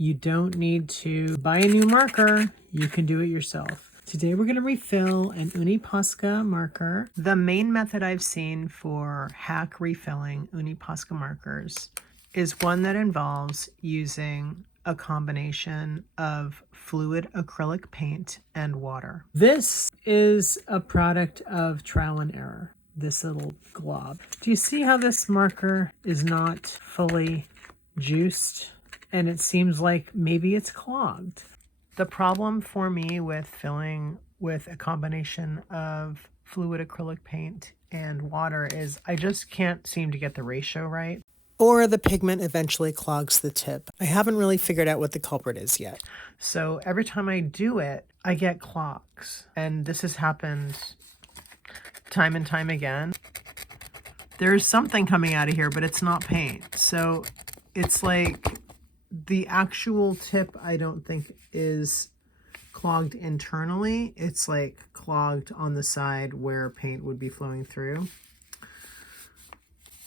You don't need to buy a new marker. You can do it yourself. Today we're going to refill an Uni Posca marker. The main method I've seen for hack refilling Uni Posca markers is one that involves using a combination of fluid acrylic paint and water. This is a product of trial and error, this little glob. Do you see how this marker is not fully juiced? And it seems like maybe it's clogged. The problem for me with filling with a combination of fluid acrylic paint and water is I just can't seem to get the ratio right. Or the pigment eventually clogs the tip. I haven't really figured out what the culprit is yet. So every time I do it, I get clogs. And this has happened time and time again. There's something coming out of here, but it's not paint. So it's like the actual tip I don't think is clogged internally. It's like clogged on the side where paint would be flowing through.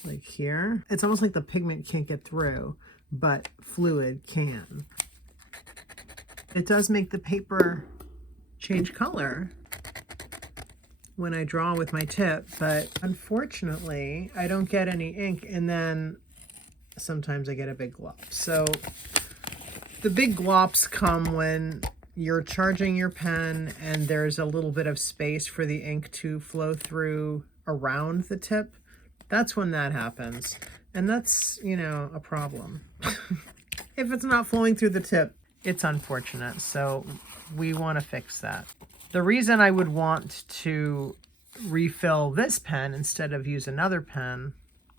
Like here. It's almost like the pigment can't get through, but fluid can. It does make the paper change color when I draw with my tip, but unfortunately I don't get any ink, and then sometimes I get a big glop. So the big glops come when you're charging your pen and there's a little bit of space for the ink to flow through around the tip. That's when that happens. And that's, you know, a problem. If it's not flowing through the tip, it's unfortunate. So we want to fix that. The reason I would want to refill this pen instead of use another pen,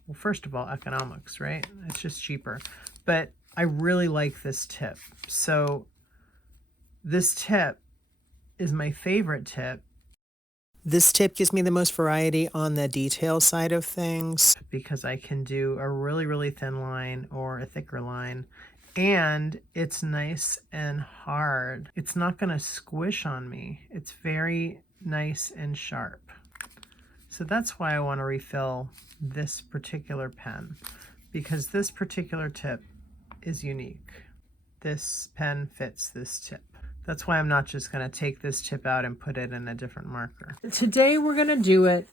well, first of all, economics, right? It's just cheaper. But I really like this tip. So this tip is my favorite tip. This tip gives me the most variety on the detail side of things because I can do a really, really thin line or a thicker line. And it's nice and hard. It's not going to squish on me. It's very nice and sharp. So that's why I want to refill this particular pen, because this particular tip is unique. This pen fits this tip. That's why I'm not just going to take this tip out and put it in a different marker. Today we're going to do it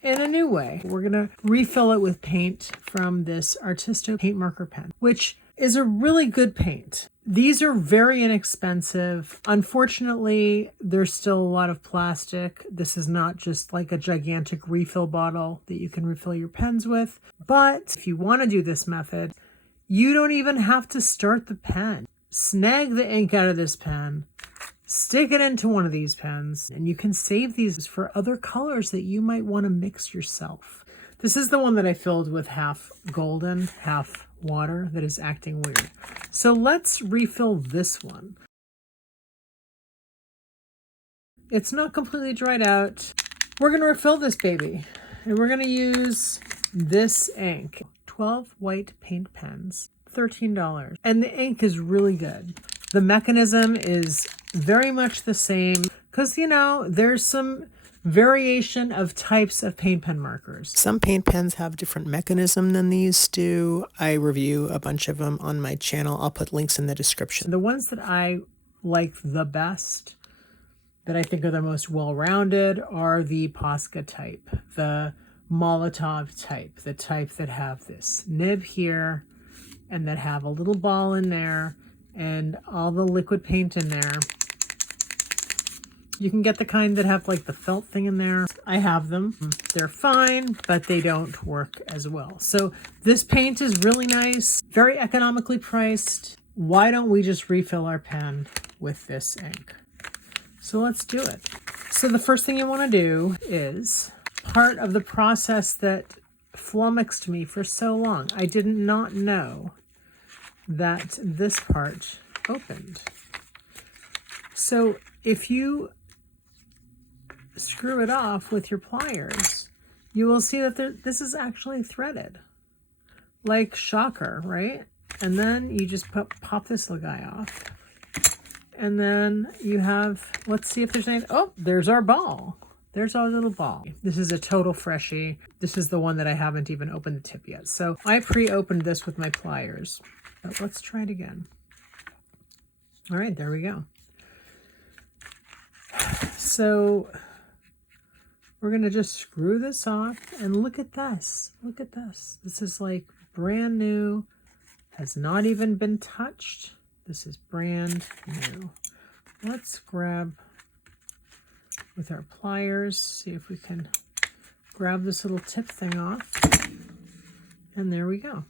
in a new way. We're going to refill it with paint from this Artristro paint marker pen, which is a really good paint. These are very inexpensive. Unfortunately, there's still a lot of plastic. This is not just like a gigantic refill bottle that you can refill your pens with. But if you want to do this method, you don't even have to start the pen. Snag the ink out of this pen, stick it into one of these pens, and you can save these for other colors that you might want to mix yourself. This is the one that I filled with half golden, half water that is acting weird. So let's refill this one. It's not completely dried out. We're going to refill this baby, and we're going to use this ink. 12 white paint pens. $13. And the ink is really good. The mechanism is very much the same because, you know, there's some variation of types of paint pen markers. Some paint pens have different mechanism than these do. I review a bunch of them on my channel. I'll put links in the description. The ones that I like the best, that I think are the most well-rounded, are the Posca type, the Molotov type, the type that have this nib here, and that have a little ball in there and all the liquid paint in there. You can get the kind that have like the felt thing in there. I have them. They're fine, but they don't work as well. So this paint is really nice, very economically priced. Why don't we just refill our pen with this ink? So let's do it. So the first thing you want to do is part of the process that flummoxed me for so long. I did not know that this part opened. So if you screw it off with your pliers, you will see that this is actually threaded. Like shocker, right? And then you just pop this little guy off. And then you have, let's see if there's any, oh, there's our ball. There's our little ball. This is a total freshie. This is the one that I haven't even opened the tip yet. So I pre-opened this with my pliers. But let's try it again. All right, there we go. So we're going to just screw this off, and look at this. Look at this. This is like brand new, has not even been touched. This is brand new. Let's grab with our pliers, see if we can grab this little tip thing off. And there we go.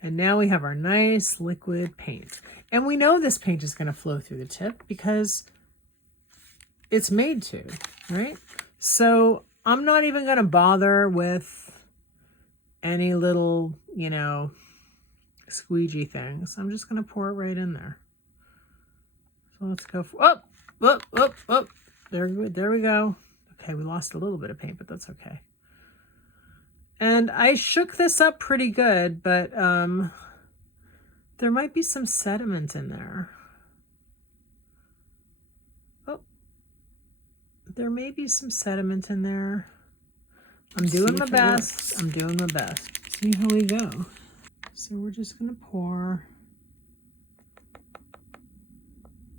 And now we have our nice liquid paint. And we know this paint is going to flow through the tip because it's made to, right? So I'm not even going to bother with any little, you know, squeegee things. I'm just going to pour it right in there. So let's go for, there we go. Okay, we lost a little bit of paint, but that's okay. And I shook this up pretty good, but there might be some sediment in there. Oh, there may be some sediment in there. I'm doing my best. I'm doing my best. See how we go. So we're just going to pour.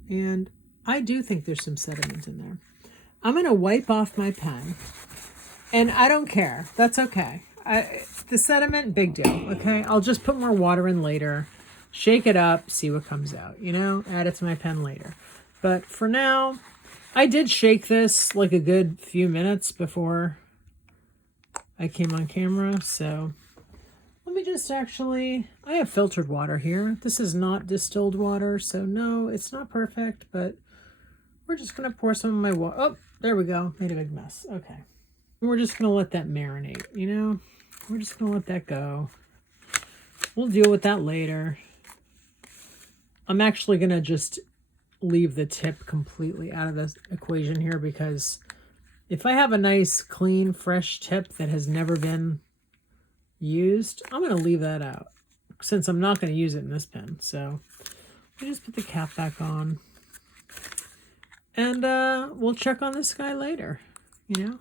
And I do think there's some sediment in there. I'm going to wipe off my pen. And I don't care. That's okay. The sediment, big deal, okay? I'll just put more water in later, shake it up, see what comes out, you know? Add it to my pen later. But for now, I did shake this like a good few minutes before I came on camera, so let me just actually, I have filtered water here. This is not distilled water, so no, it's not perfect, but we're just going to pour some of my water. Oh, there we go. Made a big mess. Okay. We're just going to let that marinate, you know? We're just going to let that go. We'll deal with that later. I'm actually going to just leave the tip completely out of this equation here because if I have a nice, clean, fresh tip that has never been used, I'm going to leave that out since I'm not going to use it in this pen. So we just put the cap back on. And we'll check on this guy later. You know,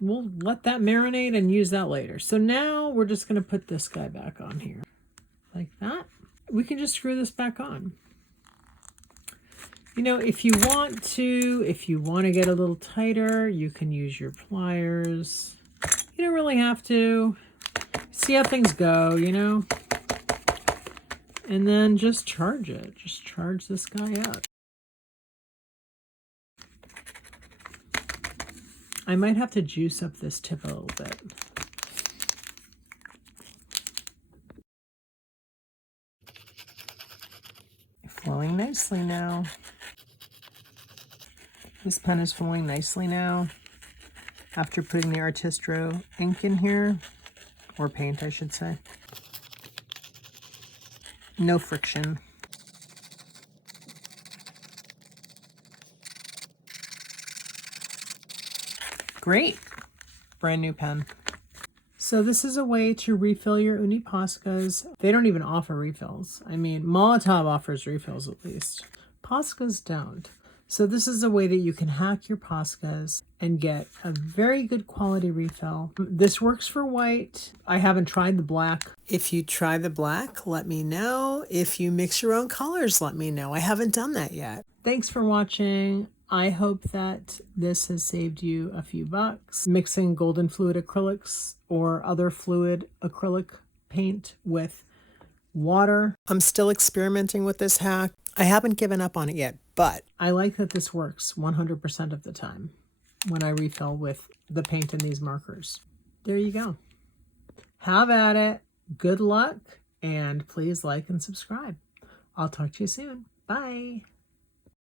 we'll let that marinate and use that later. So now we're just going to put this guy back on here like that. We can just screw this back on. You know, if you want to get a little tighter, you can use your pliers. You don't really have to. See how things go, you know? And then just charge it. Just charge this guy up. I might have to juice up this tip a little bit. Flowing nicely now. This pen is flowing nicely now. After putting the Artristro ink in here, or paint I should say. No friction. Great. Brand new pen. So this is a way to refill your Uni Poscas. They don't even offer refills. I mean, Molotov offers refills at least. Poscas don't. So this is a way that you can hack your Poscas and get a very good quality refill. This works for white. I haven't tried the black. If you try the black, let me know. If you mix your own colors, let me know. I haven't done that yet. Thanks for watching. I hope that this has saved you a few bucks. Mixing golden fluid acrylics or other fluid acrylic paint with water. I'm still experimenting with this hack. I haven't given up on it yet, but I like that this works 100% of the time when I refill with the paint in these markers. There you go. Have at it. Good luck, and please like and subscribe. I'll talk to you soon. Bye.